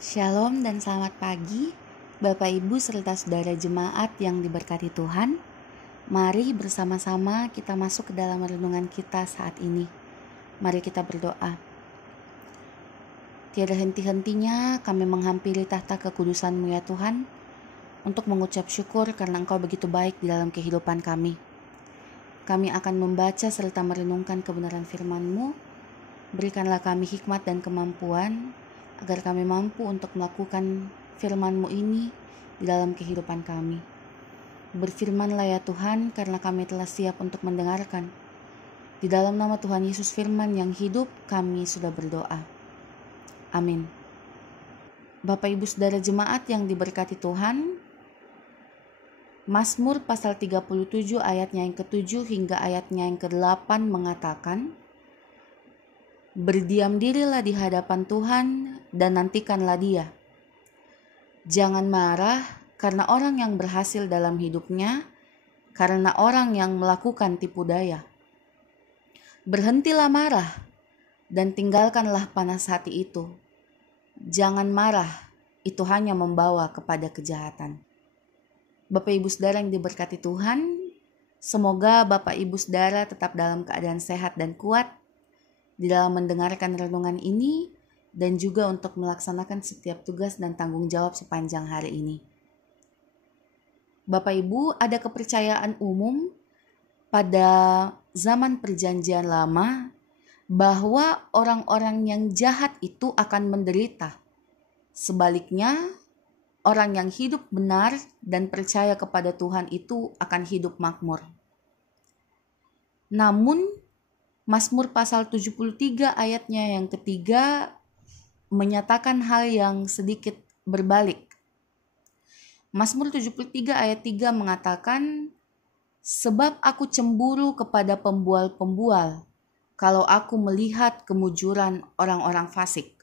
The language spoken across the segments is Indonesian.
Shalom dan selamat pagi, Bapak Ibu serta saudara jemaat yang diberkati Tuhan. Mari bersama-sama kita masuk ke dalam renungan kita saat ini. Mari kita berdoa. Tiada henti-hentinya kami menghampiri tahta kekudusan-Mu ya Tuhan, untuk mengucap syukur karena Engkau begitu baik di dalam kehidupan kami. Kami akan membaca serta merenungkan kebenaran firman-Mu. Berikanlah kami hikmat dan kemampuan, agar kami mampu untuk melakukan firman-Mu ini di dalam kehidupan kami. Berfirmanlah ya Tuhan, karena kami telah siap untuk mendengarkan. Di dalam nama Tuhan Yesus firman yang hidup, kami sudah berdoa. Amin. Bapak Ibu Saudara jemaat yang diberkati Tuhan, Mazmur pasal 37 ayatnya yang ke-7 hingga ayatnya yang ke-8 mengatakan, "Berdiam dirilah di hadapan Tuhan dan nantikanlah Dia. Jangan marah karena orang yang berhasil dalam hidupnya, karena orang yang melakukan tipu daya. Berhentilah marah dan tinggalkanlah panas hati itu. Jangan marah, itu hanya membawa kepada kejahatan." Bapak Ibu Saudara yang diberkati Tuhan, semoga Bapak Ibu Saudara tetap dalam keadaan sehat dan kuat di dalam mendengarkan renungan ini dan juga untuk melaksanakan setiap tugas dan tanggung jawab sepanjang hari ini. Bapak Ibu, ada kepercayaan umum pada zaman Perjanjian Lama bahwa orang-orang yang jahat itu akan menderita. Sebaliknya, orang yang hidup benar dan percaya kepada Tuhan itu akan hidup makmur. Namun, Mazmur pasal 73 ayatnya yang ketiga menyatakan hal yang sedikit berbalik. Mazmur 73 ayat 3 mengatakan, "Sebab aku cemburu kepada pembual-pembual, kalau aku melihat kemujuran orang-orang fasik."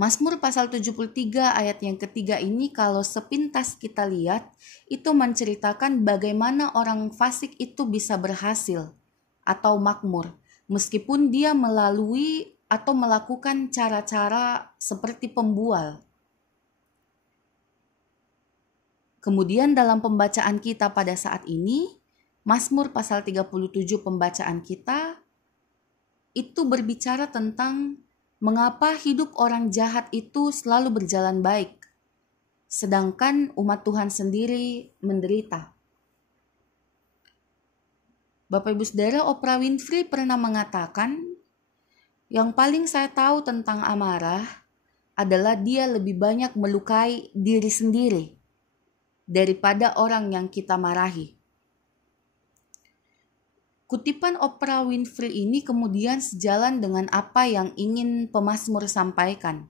Mazmur pasal 73 ayat yang ketiga ini kalau sepintas kita lihat, itu menceritakan bagaimana orang fasik itu bisa berhasil atau makmur, meskipun dia melalui atau melakukan cara-cara seperti pembual. Kemudian dalam pembacaan kita pada saat ini, Mazmur pasal 37 pembacaan kita, itu berbicara tentang mengapa hidup orang jahat itu selalu berjalan baik, sedangkan umat Tuhan sendiri menderita. Bapak Ibu Saudara, Oprah Winfrey pernah mengatakan, "Yang paling saya tahu tentang amarah adalah dia lebih banyak melukai diri sendiri daripada orang yang kita marahi." Kutipan Oprah Winfrey ini kemudian sejalan dengan apa yang ingin pemazmur sampaikan.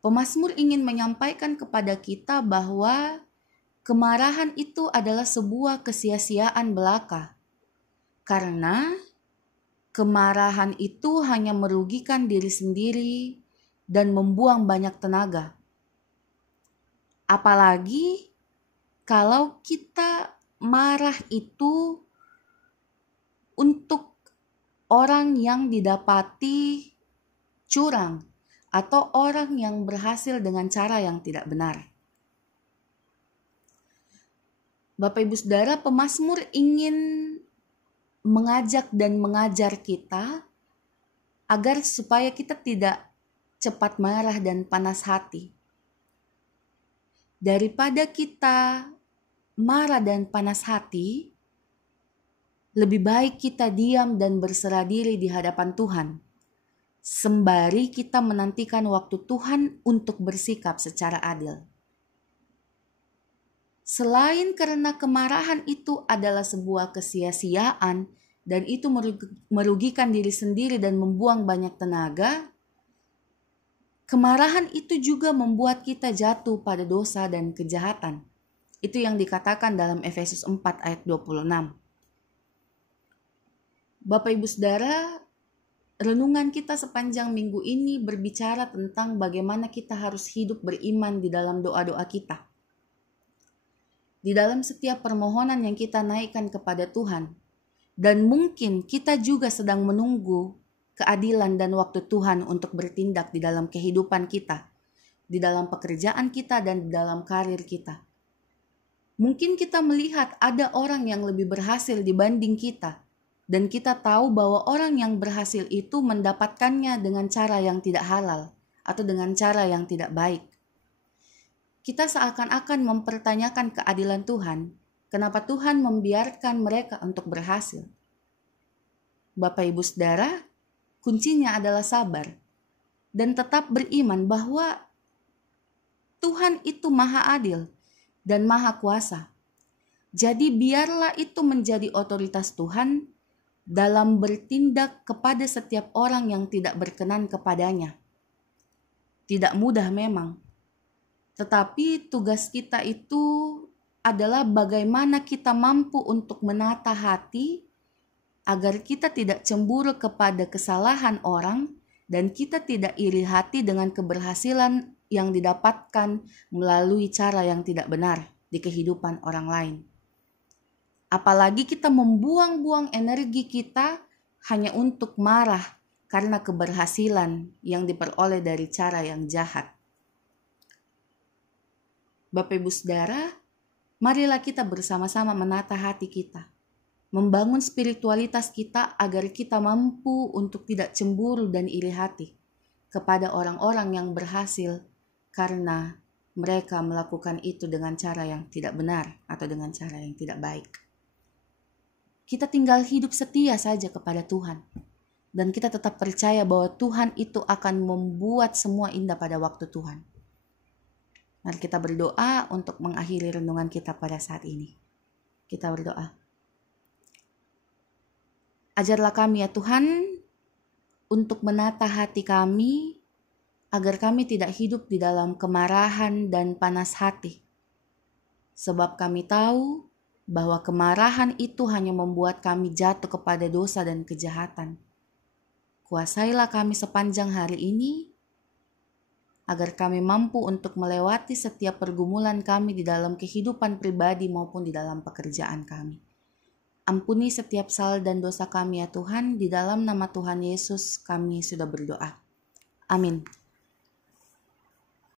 Pemazmur ingin menyampaikan kepada kita bahwa kemarahan itu adalah sebuah kesia-siaan belaka, karena kemarahan itu hanya merugikan diri sendiri dan membuang banyak tenaga. Apalagi kalau kita marah itu untuk orang yang didapati curang atau orang yang berhasil dengan cara yang tidak benar. Bapak Ibu Saudara, pemazmur ingin mengajak dan mengajar kita agar supaya kita tidak cepat marah dan panas hati. Daripada kita marah dan panas hati, lebih baik kita diam dan berserah diri di hadapan Tuhan, sembari kita menantikan waktu Tuhan untuk bersikap secara adil. Selain karena kemarahan itu adalah sebuah kesia-siaan dan itu merugikan diri sendiri dan membuang banyak tenaga, kemarahan itu juga membuat kita jatuh pada dosa dan kejahatan. Itu yang dikatakan dalam Efesus 4 ayat 26. Bapak Ibu Saudara, renungan kita sepanjang minggu ini berbicara tentang bagaimana kita harus hidup beriman di dalam doa-doa kita. Di dalam setiap permohonan yang kita naikkan kepada Tuhan. Dan mungkin kita juga sedang menunggu keadilan dan waktu Tuhan untuk bertindak di dalam kehidupan kita, di dalam pekerjaan kita, dan di dalam karir kita. Mungkin kita melihat ada orang yang lebih berhasil dibanding kita, dan kita tahu bahwa orang yang berhasil itu mendapatkannya dengan cara yang tidak halal atau dengan cara yang tidak baik. Kita seakan-akan mempertanyakan keadilan Tuhan, kenapa Tuhan membiarkan mereka untuk berhasil. Bapak Ibu Saudara, kuncinya adalah sabar dan tetap beriman bahwa Tuhan itu maha adil dan maha kuasa. Jadi biarlah itu menjadi otoritas Tuhan dalam bertindak kepada setiap orang yang tidak berkenan kepadanya. Tidak mudah memang, tetapi tugas kita itu adalah bagaimana kita mampu untuk menata hati agar kita tidak cemburu kepada kesalahan orang dan kita tidak iri hati dengan keberhasilan yang didapatkan melalui cara yang tidak benar di kehidupan orang lain. Apalagi kita membuang-buang energi kita hanya untuk marah karena keberhasilan yang diperoleh dari cara yang jahat. Bapak Ibu Saudara, marilah kita bersama-sama menata hati kita, membangun spiritualitas kita agar kita mampu untuk tidak cemburu dan iri hati kepada orang-orang yang berhasil karena mereka melakukan itu dengan cara yang tidak benar atau dengan cara yang tidak baik. Kita tinggal hidup setia saja kepada Tuhan, dan kita tetap percaya bahwa Tuhan itu akan membuat semua indah pada waktu Tuhan. Mari kita berdoa untuk mengakhiri renungan kita pada saat ini. Kita berdoa. Ajarlah kami ya Tuhan untuk menata hati kami agar kami tidak hidup di dalam kemarahan dan panas hati. Sebab kami tahu bahwa kemarahan itu hanya membuat kami jatuh kepada dosa dan kejahatan. Kuasailah kami sepanjang hari ini, agar kami mampu untuk melewati setiap pergumulan kami di dalam kehidupan pribadi maupun di dalam pekerjaan kami. Ampuni setiap salah dan dosa kami ya Tuhan, di dalam nama Tuhan Yesus kami sudah berdoa. Amin.